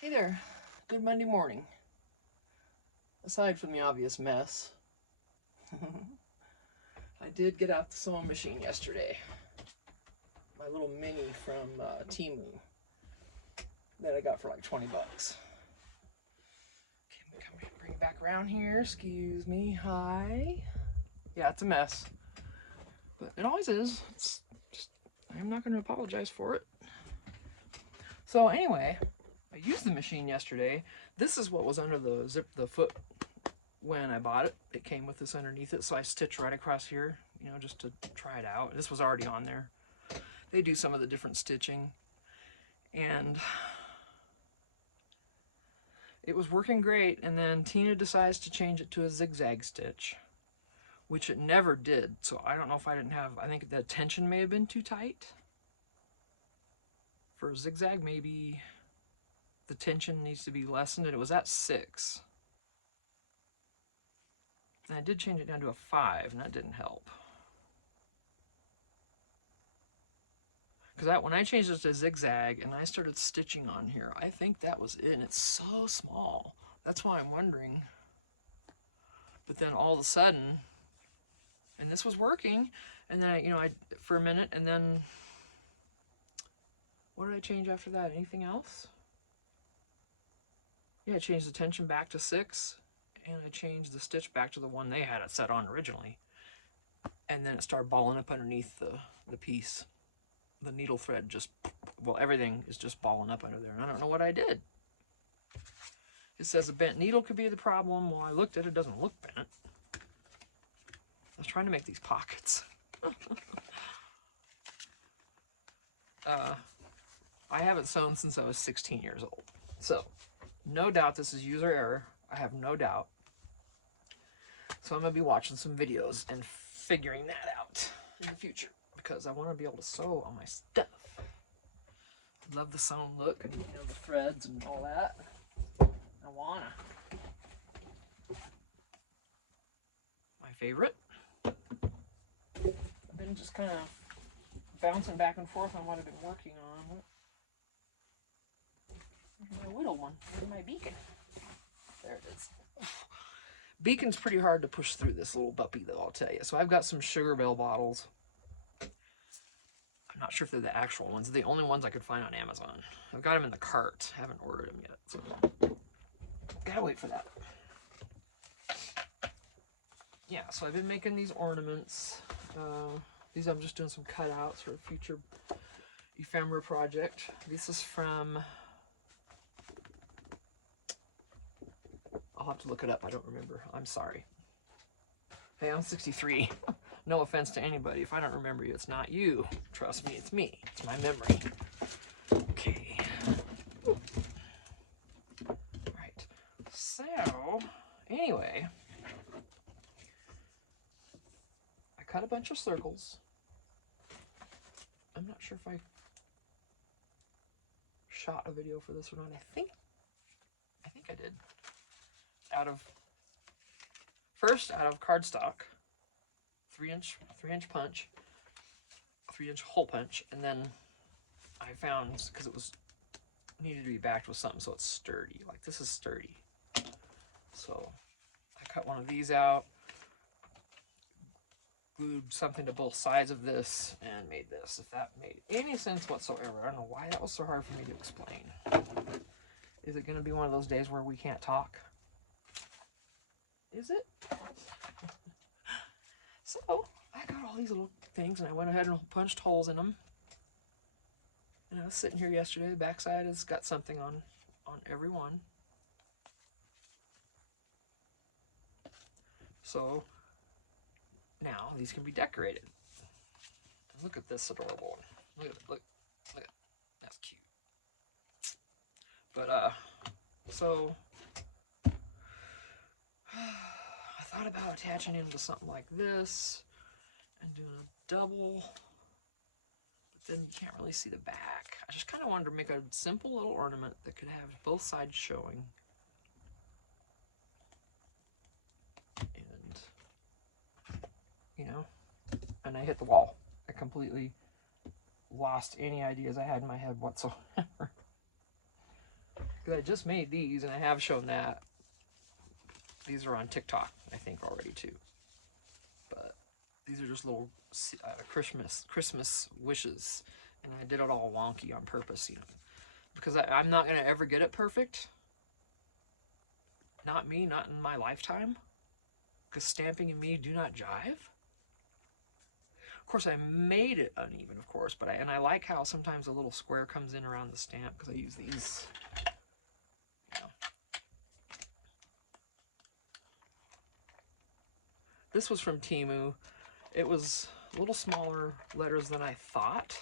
Hey there, good Monday morning. Aside from the obvious mess, I did get out the sewing machine yesterday. My little mini from Temu that I got for like 20 bucks. Okay, I'm gonna bring it back around here. Excuse me. Hi. Yeah, it's a mess, but it always is. It's just, I'm not going to apologize for it. So anyway, I used the machine yesterday. This is what was under the foot when I bought it. It came with this underneath it, so I stitched right across here, just to try it out. This was already on there. They do some of the different stitching, and it was working great, and then Tina decides to change it to a zigzag stitch, which it never did. So I don't know if I think the tension may have been too tight. For a zigzag, maybe the tension needs to be lessened, and it was at 6. And I did change it down to a 5, and that didn't help. Because when I changed it to zigzag and I started stitching on here, I think that was it, and it's so small. That's why I'm wondering. But then all of a sudden, and this was working, and then I for a minute, and then what did I change after that? Anything else? Yeah, I changed the tension back to 6, and I changed the stitch back to the one they had it set on originally. And then it started balling up underneath the piece. The needle thread everything is just balling up under there, and I don't know what I did. It says a bent needle could be the problem. Well, I looked at it, it doesn't look bent. I was trying to make these pockets. I haven't sewn since I was 16 years old. So, no doubt this is user error. I have no doubt. So I'm going to be watching some videos and figuring that out in the future, because I want to be able to sew on my stuff. I love the sewn look and the threads and all that. I wanna. My favorite. I've been just kind of bouncing back and forth on what I've been working on. Where's my whittle one? Where's my beacon? There it is. Beacon's pretty hard to push through this little puppy, though, I'll tell you. So I've got some Sugar Bell bottles. I'm not sure if they're the actual ones. They're the only ones I could find on Amazon. I've got them in the cart. I haven't ordered them yet, so gotta wait for that. Yeah, so I've been making these ornaments. These I'm just doing some cutouts for a future ephemera project. This is from... I'll have to look it up. I don't remember. I'm sorry. Hey, I'm 63. No offense to anybody. If I don't remember you, it's not you. Trust me, it's me. It's my memory. Okay. Right. So, anyway, I cut a bunch of circles. I'm not sure if I shot a video for this or not. I think I did. Out of cardstock, 3-inch punch, 3-inch hole punch, and then I found, because it was needed to be backed with something so it's sturdy. Like, this is sturdy. So I cut one of these out, glued something to both sides of this, and made this. If that made any sense whatsoever. I don't know why that was so hard for me to explain. Is it going to be one of those days where we can't talk? Is it? So I got all these little things, and I went ahead and punched holes in them. And I was sitting here yesterday. The backside has got something on every one. So now these can be decorated. And look at this adorable one. Look at it. Look at it. That's cute. But so I thought about attaching it to something like this and doing a double, but then you can't really see the back. I just kind of wanted to make a simple little ornament that could have both sides showing. And, and I hit the wall. I completely lost any ideas I had in my head whatsoever. Because Because I just made these, and I have shown that. These are on TikTok, I think, already too. But these are just little Christmas wishes, and I did it all wonky on purpose, you know, because I'm not gonna ever get it perfect. Not me, not in my lifetime. Because stamping and me do not jive. Of course, I made it uneven, of course, but I like how sometimes a little square comes in around the stamp because I use these. You know. This was from Temu. It was a little smaller letters than I thought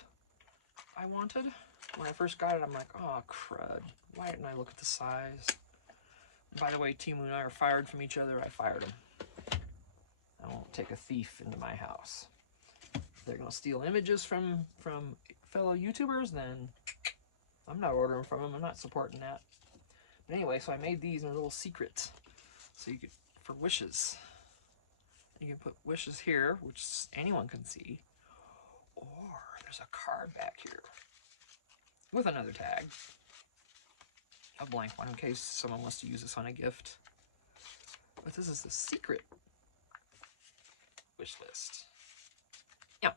I wanted. When I first got it, I'm like, oh, crud. Why didn't I look at the size? And by the way, Temu and I are fired from each other. I fired him. I won't take a thief into my house. If they're going to steal images from fellow YouTubers, then I'm not ordering from them. I'm not supporting that. But anyway, so I made these in a little secret. So you could, for wishes. You can put wishes here, which anyone can see. Or there's a card back here with another tag. A blank one in case someone wants to use this on a gift. But this is the secret wish list. Yeah,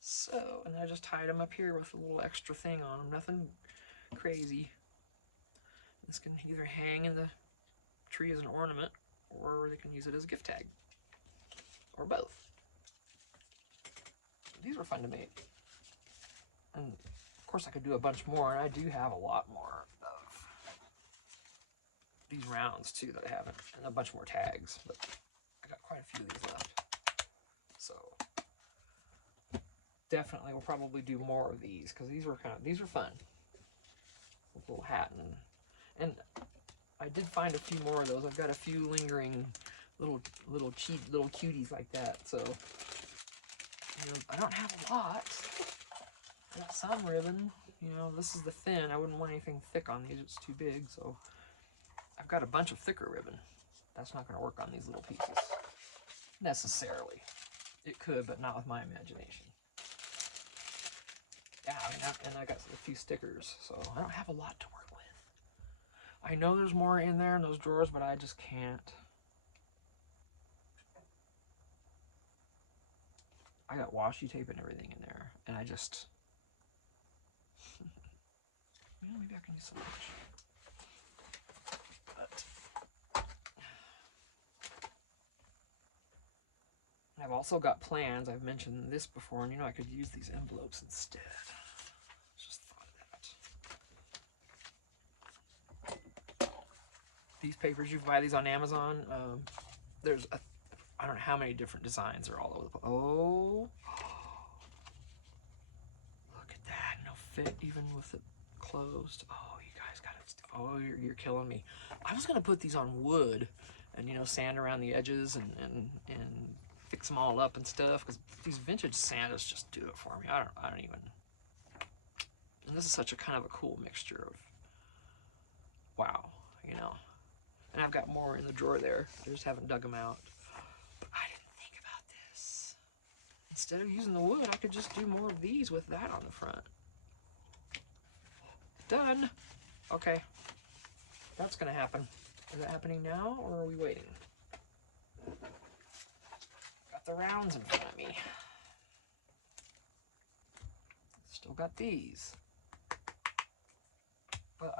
So, and I just tied them up here with a little extra thing on them. Nothing crazy. This can either hang in the tree as an ornament, or they can use it as a gift tag. Or both. These were fun to make. And of course I could do a bunch more, and I do have a lot more of these rounds too that I haven't, and a bunch more tags, but I got quite a few of these left. So definitely we'll probably do more of these, because these were fun. With a little hat, and I did find a few more of those. I've got a few lingering little cuties like that. So you know, I don't have a lot. I got some ribbon. You know, this is the thin. I wouldn't want anything thick on these. It's too big. So I've got a bunch of thicker ribbon. That's not going to work on these little pieces necessarily. It could, but not with my imagination. Yeah, I mean, and I got a few stickers, so I don't have a lot to work with. I know there's more in there in those drawers, but I just can't. I got washi tape and everything in there, and I just... Well, maybe I can use some washi. But I've also got plans. I've mentioned this before, and you know I could use these envelopes instead. Just thought of that. These papers, you can buy these on Amazon. There's I don't know how many different designs are all over the place. Oh, look at that. No fit even with it closed. Oh, you guys got it. Oh, you're killing me. I was gonna put these on wood and, you know, sand around the edges and fix them all up and stuff, because these vintage Santas just do it for me. I don't even. And this is such a kind of a cool mixture of, wow, you know. And I've got more in the drawer there. I just haven't dug them out. But I didn't think about this. Instead of using the wood, I could just do more of these with that on the front. Done. Okay. That's gonna happen. Is it happening now, or are we waiting? Got the rounds in front of me. Still got these. But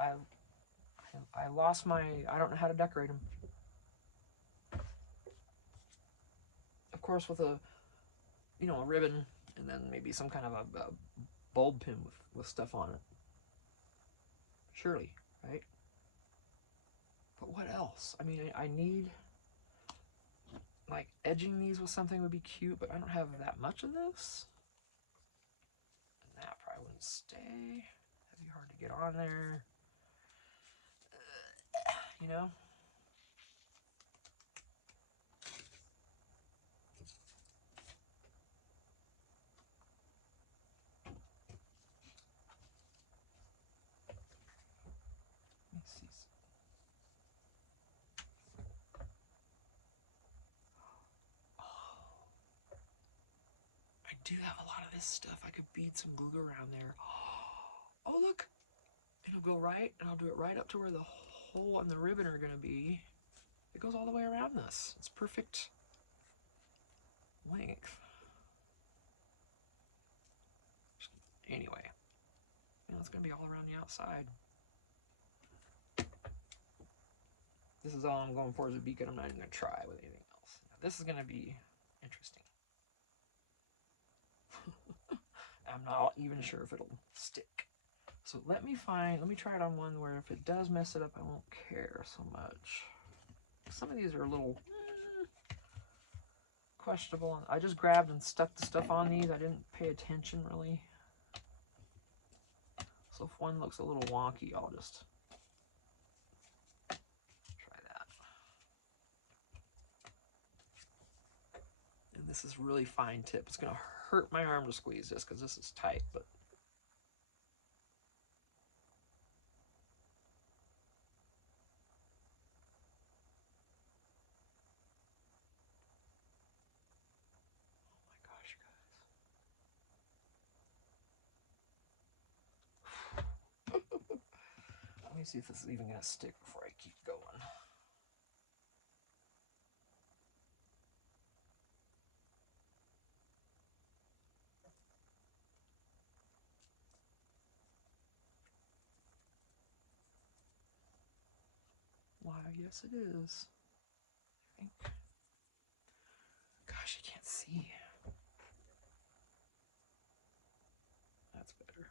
I lost my, I don't know how to decorate them. Of course, with a, you know, a ribbon, and then maybe some kind of a bulb pin with stuff on it. Surely, right? But what else? I mean, I need, like, edging these with something would be cute, but I don't have that much of this. And that probably wouldn't stay. That'd be hard to get on there. You know? Let me see. I do have a lot of this stuff. I could bead some glue around there. Oh, look! In a it'll go right, and I'll do it right up to where the hole and the ribbon are going to be. It goes all the way around this. It's perfect length. Anyway, it's going to be all around the outside. This is all I'm going for as a beacon. I'm not even going to try with anything else. This is going to be interesting. I'm not even sure if it'll stick. So let me try it on one where if it does mess it up, I won't care so much. Some of these are a little questionable. I just grabbed and stuck the stuff on these. I didn't pay attention really. So if one looks a little wonky, I'll just try that. And this is really fine tip. It's going to hurt my arm to squeeze this because this is tight, but let me see if this is even going to stick before I keep going. Why, yes it is. I think. Gosh, you can't see. That's better.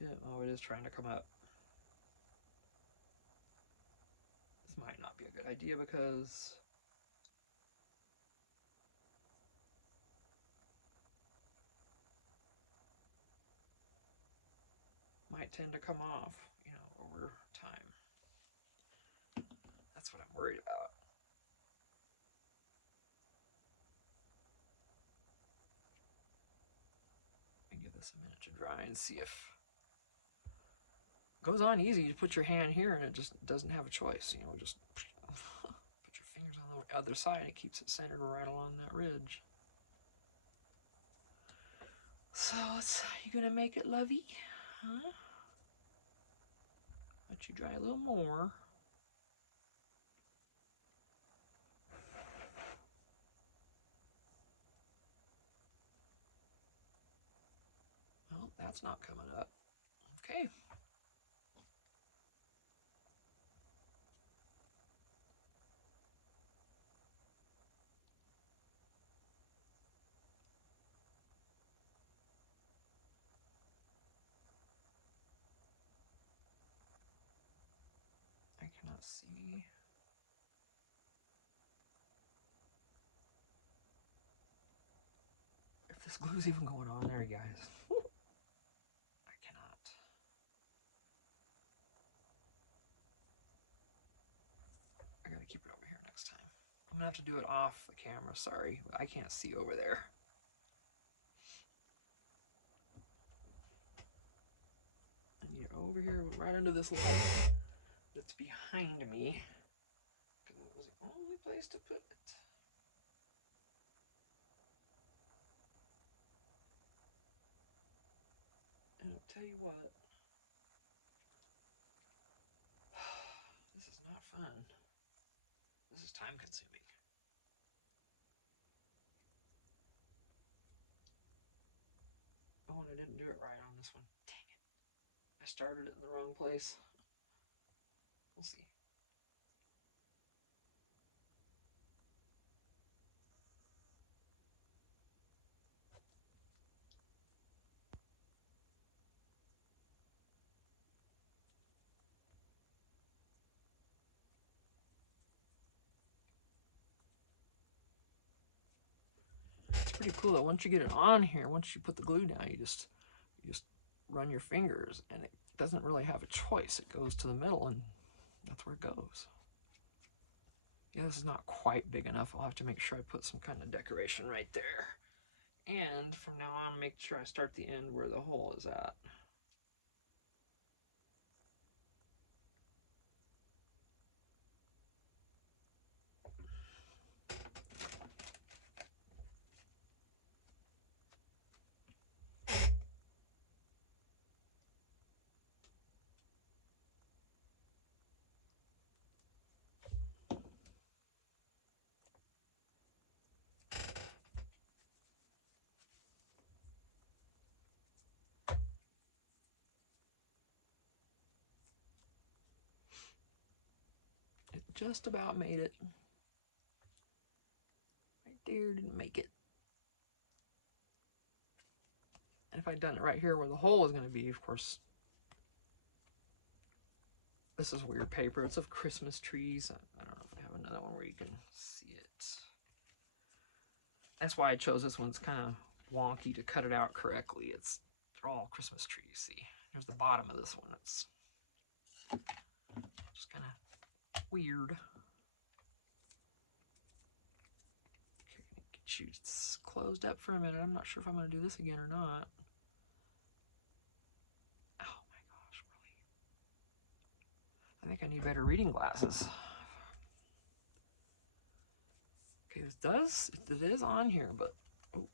Yeah, oh, it is trying to come up. This might not be a good idea because might tend to come off, over time. That's what I'm worried about. Let me give this a minute to dry and see if it goes on easy. You put your hand here and it just doesn't have a choice. Just put your fingers on the other side and it keeps it centered right along that ridge. So, you gonna make it lovey? Huh? Let you dry a little more. Well, that's not coming up. Okay. I cannot see. If this glue's even going on there, guys. I cannot. I gotta keep it over here next time. I'm gonna have to do it off the camera, sorry. I can't see over there. I need it over here, right under this light that's behind me. Because it was the only place to put it. And I'll tell you what, this is not fun. This is time consuming. Oh, and I didn't do it right on this one. Dang it. I started it in the wrong place. We'll see. It's pretty cool that once you get it on here, once you put the glue down, you just run your fingers and it doesn't really have a choice. It goes to the middle and that's where it goes. Yeah, this is not quite big enough. I'll have to make sure I put some kind of decoration right there. And from now on, make sure I start the end where the hole is at. just about made it. Right there, didn't make it. And if I'd done it right here where the hole was going to be, of course, this is weird paper. It's of Christmas trees. I don't know if I have another one where you can see it. That's why I chose this one. It's kind of wonky to cut it out correctly. They're all Christmas trees, see? There's the bottom of this one. It's just kind of weird. Okay, get you closed up for a minute. I'm not sure if I'm going to do this again or not. Oh my gosh, really? I think I need better reading glasses. Okay, it is on here, but oh.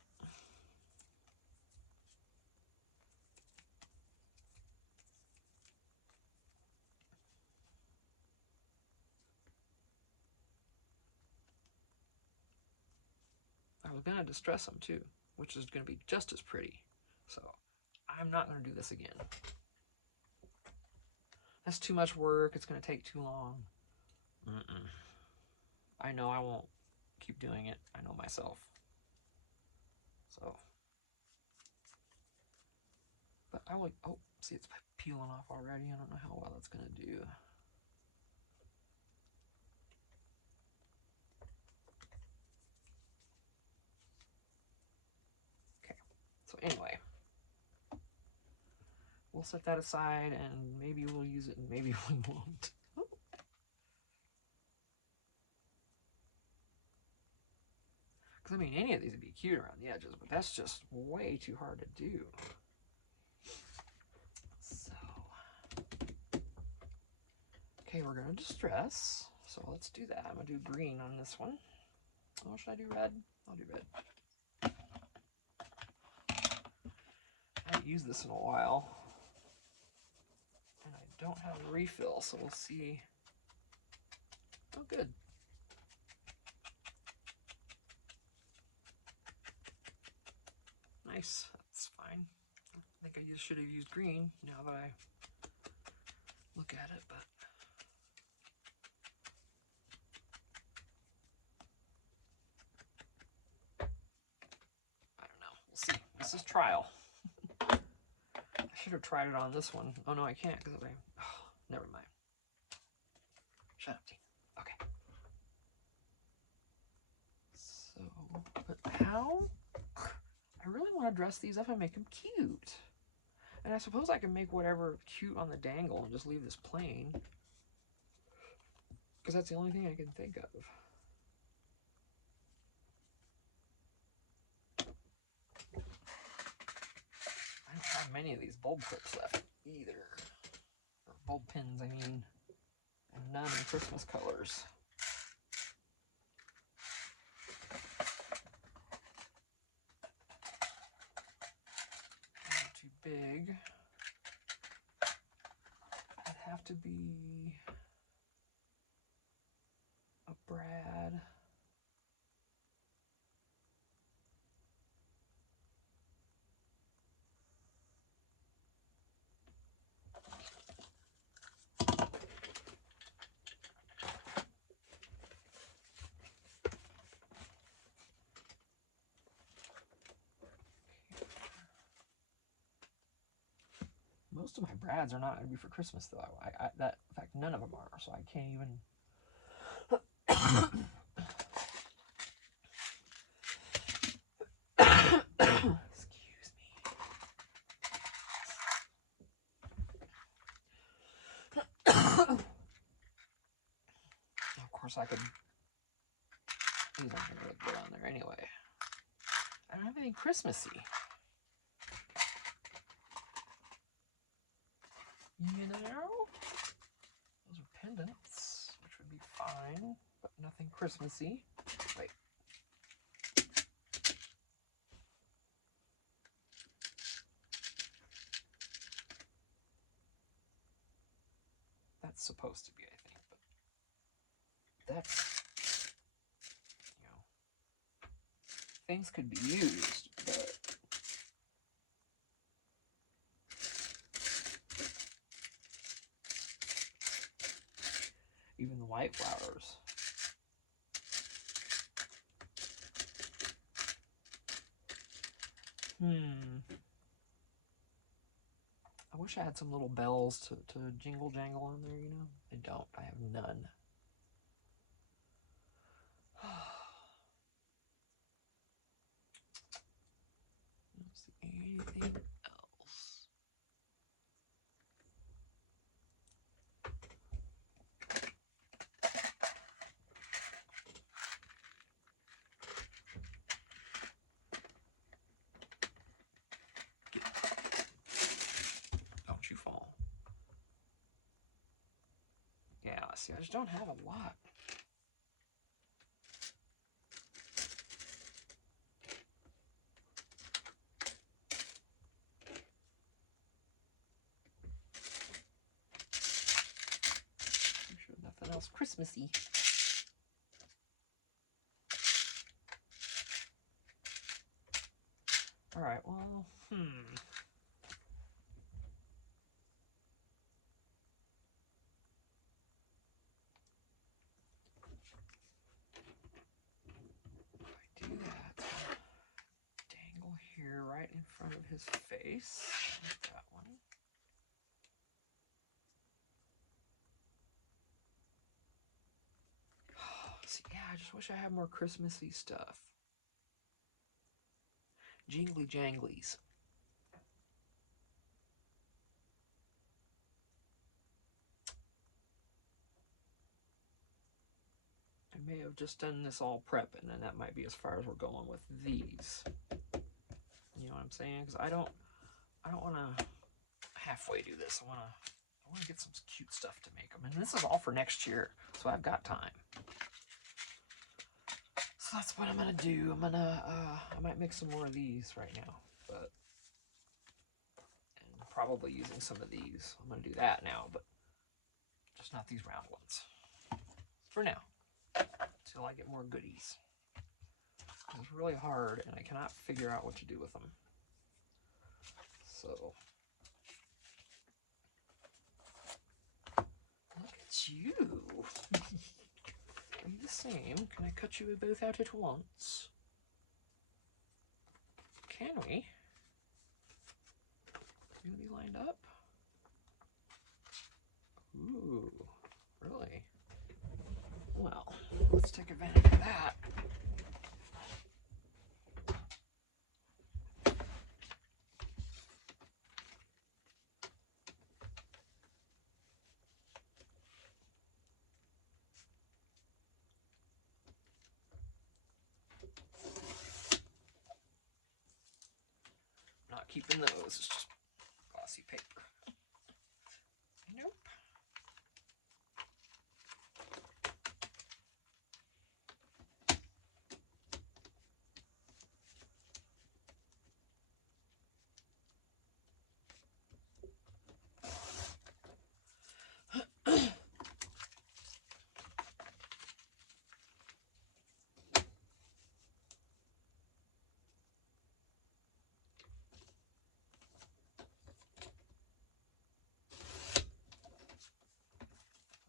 I was gonna distress them too, which is gonna be just as pretty. So I'm not gonna do this again. That's too much work. It's gonna take too long. I know I won't keep doing it. I know myself. So, but I will. Oh, see, it's peeling off already. I don't know how well that's gonna do. Okay. So anyway, we'll set that aside, and maybe we'll use it, and maybe we won't. Because, I mean, any of these would be cute around the edges, but that's just way too hard to do. So, okay, we're going to distress. So let's do that. I'm going to do green on this one. Oh, should I do red? I'll do red. I haven't used this in a while. And I don't have a refill, so we'll see. Oh, good. Nice. That's fine. I think I should have used green now that I look at it, but I don't know. We'll see. This is trial. I should have tried it on this one. Oh no, I can't because never mind. Shut up, Tina. Okay. So, but how? I really want to dress these up and make them cute. And I suppose I can make whatever cute on the dangle and just leave this plain. Because that's the only thing I can think of. I don't have many of these bulb clips left either. Or bulb pins, I mean. And none in Christmas colors. Not too big. It'd have to be a Brad. Most of my Brads are not going to be for Christmas, though. In fact, none of them are, so I can't even. Excuse me. Of course, I could. These aren't going to look good on there anyway. I don't have anything Christmassy. You know? Those are pendants, which would be fine, but nothing Christmassy. Wait. That's supposed to be, I think, but that's, you know, things could be used, but Even the white flowers. I wish I had some little bells to jingle jangle on there, you know? I don't. I have none. Don't see anything else. Don't you fall. Yeah, see, I just don't have a lot. I'm sure nothing else Christmassy. All right, well, if I do that, dangle here right in front of his face. Like that one. See, yeah, I just wish I had more Christmassy stuff. Jingly janglies. I may have just done this all prep, and then that might be as far as we're going with these. You know what I'm saying? Because I don't want to halfway do this. I want to get some cute stuff to make them, and this is all for next year, so I've got time. So that's what I'm gonna do. I'm gonna I might make some more of these right now, but and probably using some of these. I'm gonna do that now, but just not these round ones for now, until I get more goodies. It's really hard, and I cannot figure out what to do with them. So look at you. Are you the same? Can I cut you both out at once? Can we? You gonna be lined up? Ooh, really? Well, let's take advantage of that. Not keeping those, it's just glossy paper. Nope.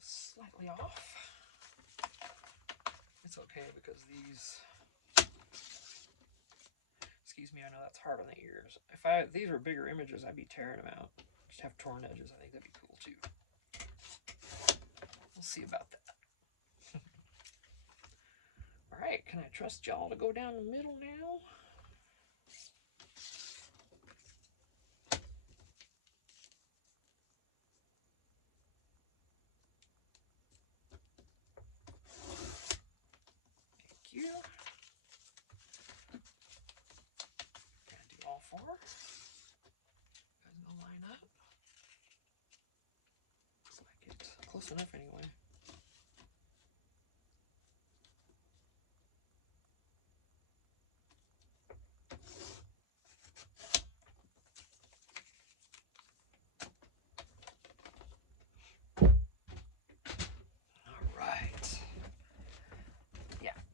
Slightly off. It's okay because these, excuse me, I know that's hard on the ears. If these were bigger images, I'd be tearing them out. Just have torn edges. I think that'd be cool too. We'll see about that. All right, can I trust y'all to go down the middle now? Thank you. Gonna do all four. You guys gonna line up? Looks like it's close enough anyway.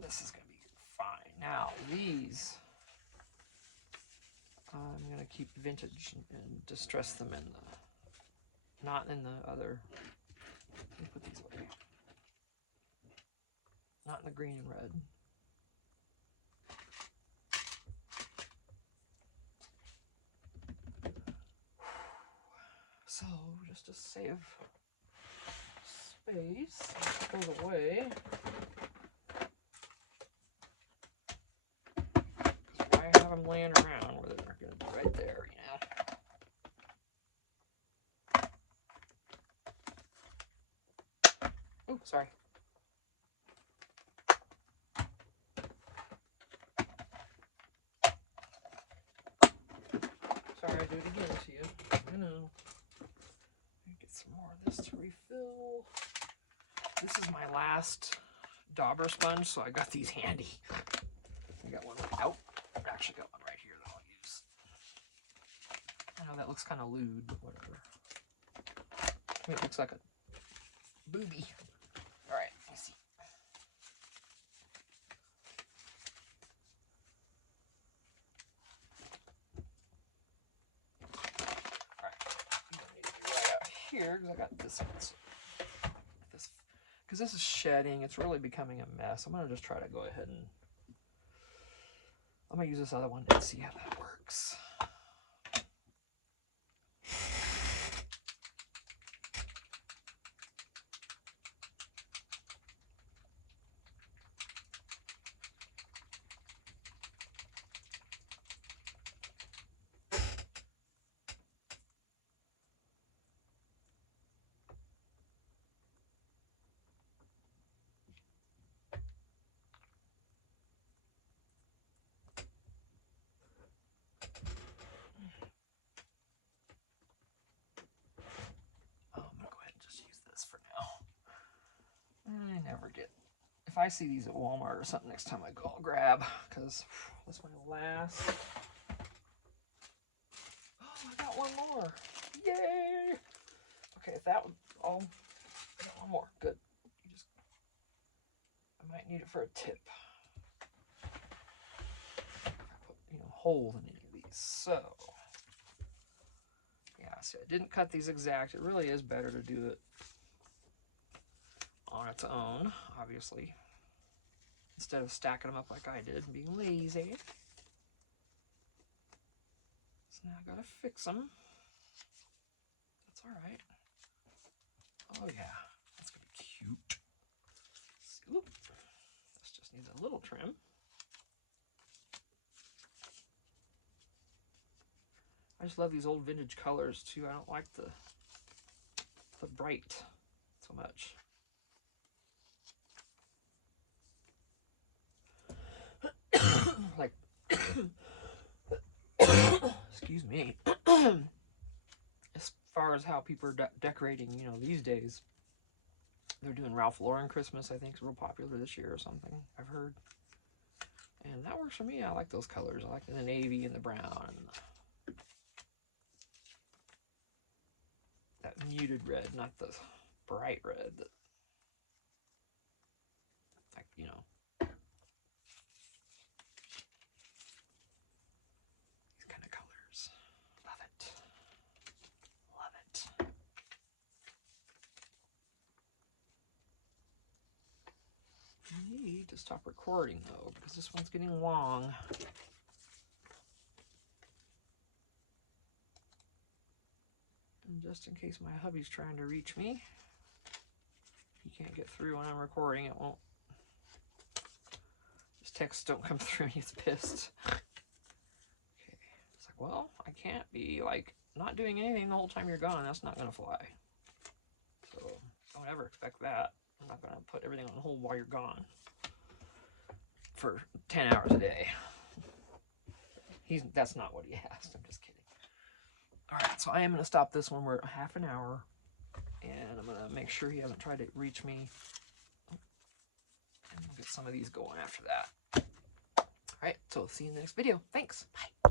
This is going to be fine. Now, these, I'm going to keep vintage and distress them in the, not in the other, let me put these away. Not in the green and red. So, just to save space, it goes away. Why have them laying around where they're going to be right there, you know? Oh, sorry. Sorry, I do it again to you. I know. Get some more of this to refill. This is my last dauber sponge, so I got these handy. I got one out. I actually got one right here that I'll use. I know that looks kind of lewd, but whatever. I mean, it looks like a booby. All right, let me see. All right, I'm gonna need to be right out here because I got this one. So this, because this is shedding, it's really becoming a mess. I'm gonna just try to go ahead and I'm gonna use this other one and see how that works. I never get, if I see these at Walmart or something next time I go, I'll grab, because this one will last. Oh, I got one more. Yay! Okay, if that would all, I got one more. Good. I might need it for a tip. If I put, holes in any of these. So, yeah, see, I didn't cut these exact. It really is better to do it on its own, obviously, instead of stacking them up like I did and being lazy. So now I gotta fix them. That's all right. Oh yeah, that's gonna be cute. Oop. This just needs a little trim. I just love these old vintage colors too. I don't like the bright so much. Like, excuse me. As far as how people are decorating, these days, they're doing Ralph Lauren Christmas. I think is real popular this year or something. I've heard, and that works for me. I like those colors. I like the navy and the brown and that muted red, not the bright red that, like, these kind of colors. Love it. Love it. I need to stop recording though, because this one's getting long. And just in case my hubby's trying to reach me, he can't get through when I'm recording, it won't. His texts don't come through and he's pissed. Okay, it's like, well, I can't be like not doing anything the whole time you're gone. That's not gonna fly. So don't ever expect that. I'm not gonna put everything on hold while you're gone for 10 hours a day. That's not what he asked. I'm just kidding. All right, so I am gonna stop this one. We're at half an hour, and I'm gonna make sure he hasn't tried to reach me. And we'll get some of these going after that. All right, so see you in the next video. Thanks. Bye.